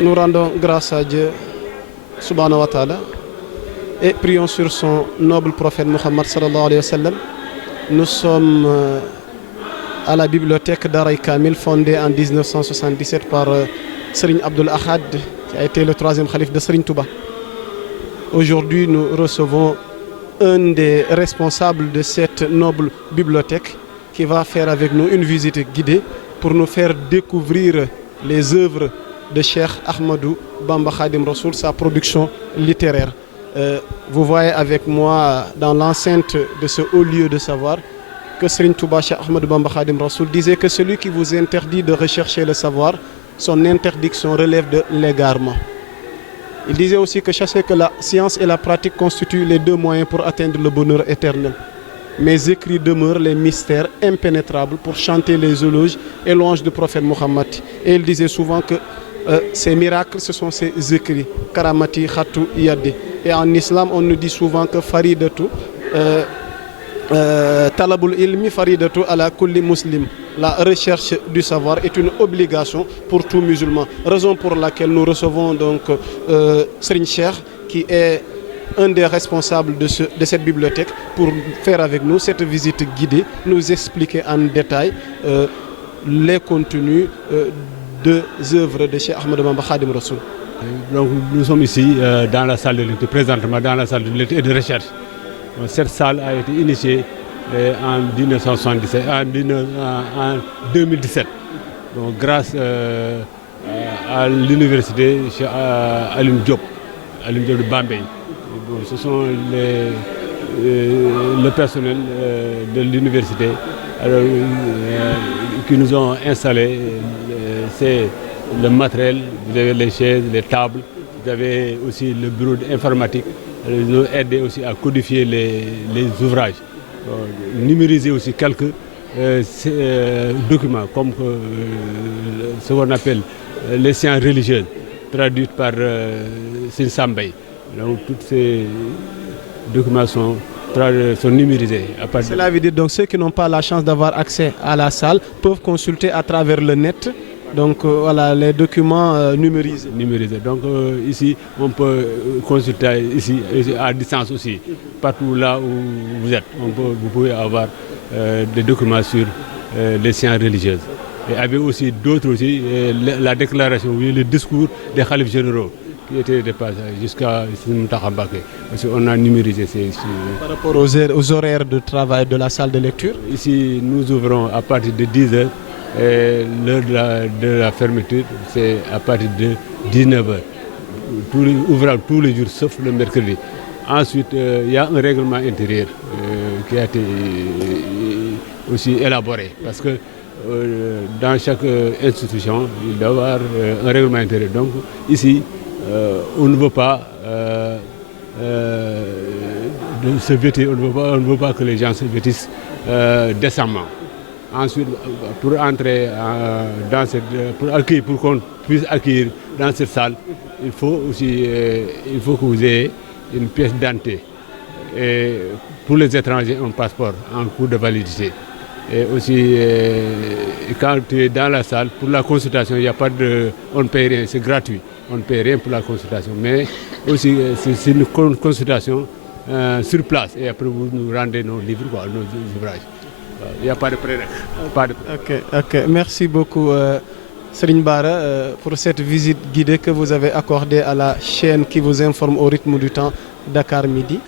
Nous rendons grâce à Dieu subhanahu wa ta'ala et prions sur son noble prophète Muhammad sallallahu alayhi wa sallam. Nous sommes à la bibliothèque d'Aray Kamil, fondée en 1977 par Serigne Abdoul Ahad, qui a été le troisième khalife de Serigne Touba. Aujourd'hui, nous recevons un des responsables de cette noble bibliothèque qui va faire avec nous une visite guidée pour nous faire découvrir les œuvres de Cheikh Ahmadou Bamba Khadim Rassoul, sa production littéraire. Vous voyez avec moi dans l'enceinte de ce haut lieu de savoir que Serigne Touba Cheikh Ahmadou Bamba Khadim Rassoul disait que celui qui vous interdit de rechercher le savoir, son interdiction relève de l'égarement. Il disait aussi que sachez que la science et la pratique constituent les deux moyens pour atteindre le bonheur éternel. Mes écrits demeurent les mystères impénétrables pour chanter les éloges et louanges du prophète Mohammed. Et il disait souvent que ces miracles, ce sont ses écrits. Karamati Khatou Yadi. Et en islam, on nous dit souvent que Faridatu, Talabul Ilmi Faridatu ala kulli muslim. La recherche du savoir est une obligation pour tout musulman. Raison pour laquelle nous recevons donc Serigne Cheikh, qui est un des responsables de cette bibliothèque, pour faire avec nous cette visite guidée, nous expliquer en détail les contenus des œuvres de Cheikh Ahmadou Bamba Khadim Rassoul. Donc nous sommes ici dans la salle de lecture, présentement dans la salle de lecture et de recherche. Cette salle a été initiée en 1977, en 2017, donc grâce à l'université Alioune Diop de Bambey. Bon, ce sont le personnel de l'université qui nous ont installé. C'est le matériel, vous avez les chaises, les tables, vous avez aussi le bureau informatique. Ils nous ont aidé aussi à codifier les ouvrages, numériser aussi quelques documents comme ce qu'on appelle les sciences religieuses, traduites par Sine Sambay. Donc tous ces documents sont numérisés. Cela veut dire donc ceux qui n'ont pas la chance d'avoir accès à la salle peuvent consulter à travers le net. Donc voilà les documents numérisés. Donc ici on peut consulter ici à distance aussi, partout là où vous êtes. Vous pouvez avoir des documents sur les sciences religieuses. Et avec aussi d'autres aussi, la déclaration, le discours des khalifes généraux qui étaient dépassés jusqu'à Mountakha Mbacké. Parce qu'on a numérisé ces. Par rapport aux horaires de travail de la salle de lecture. Ici nous ouvrons à partir de 10h. L'heure de la fermeture, c'est à partir de 19h. Ouvrable tous les jours, sauf le mercredi. Ensuite, il y a un règlement intérieur qui a été aussi élaboré. Parce que dans chaque institution, il doit y avoir un règlement intérieur. Donc ici, on ne veut pas se vêtir, on ne veut pas que les gens se vêtissent décemment. Ensuite, pour entrer dans cette, pour qu'on puisse accueillir dans cette salle, il faut que vous ayez une pièce d'identité. Et pour les étrangers, un passeport en cours de validité. Et aussi, quand tu es dans la salle, pour la consultation, il n'y a pas de, on ne paye rien, c'est gratuit. On ne paye rien pour la consultation. Mais aussi, c'est une consultation sur place. Et après, vous nous rendez nos livres, nos ouvrages. Il n'y a pas de prérequis. Ok. Merci beaucoup Serigne Bara pour cette visite guidée que vous avez accordée à la chaîne qui vous informe au rythme du temps Dakar Midi.